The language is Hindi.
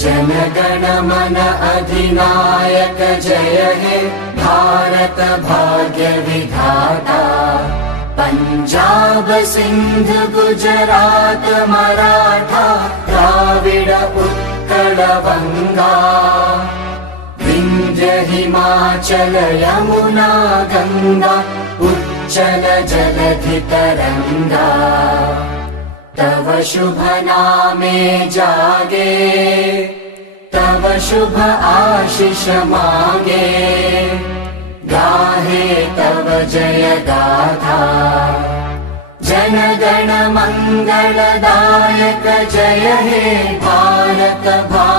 जनगण मन अधिनायक जय हे भारत भाग्य विधाता। पंजाब सिंध गुजरात मराठा द्राविड उत्कल बंगा। विंध्य हिमाचल यमुना गंगा उच्चल जलधि तरंगा। तव शुभ नामे जागे तव शुभ आशीष मागे। गाहे तव जय गाथा जनगण मंगलदायक जय हे भारत भाग्य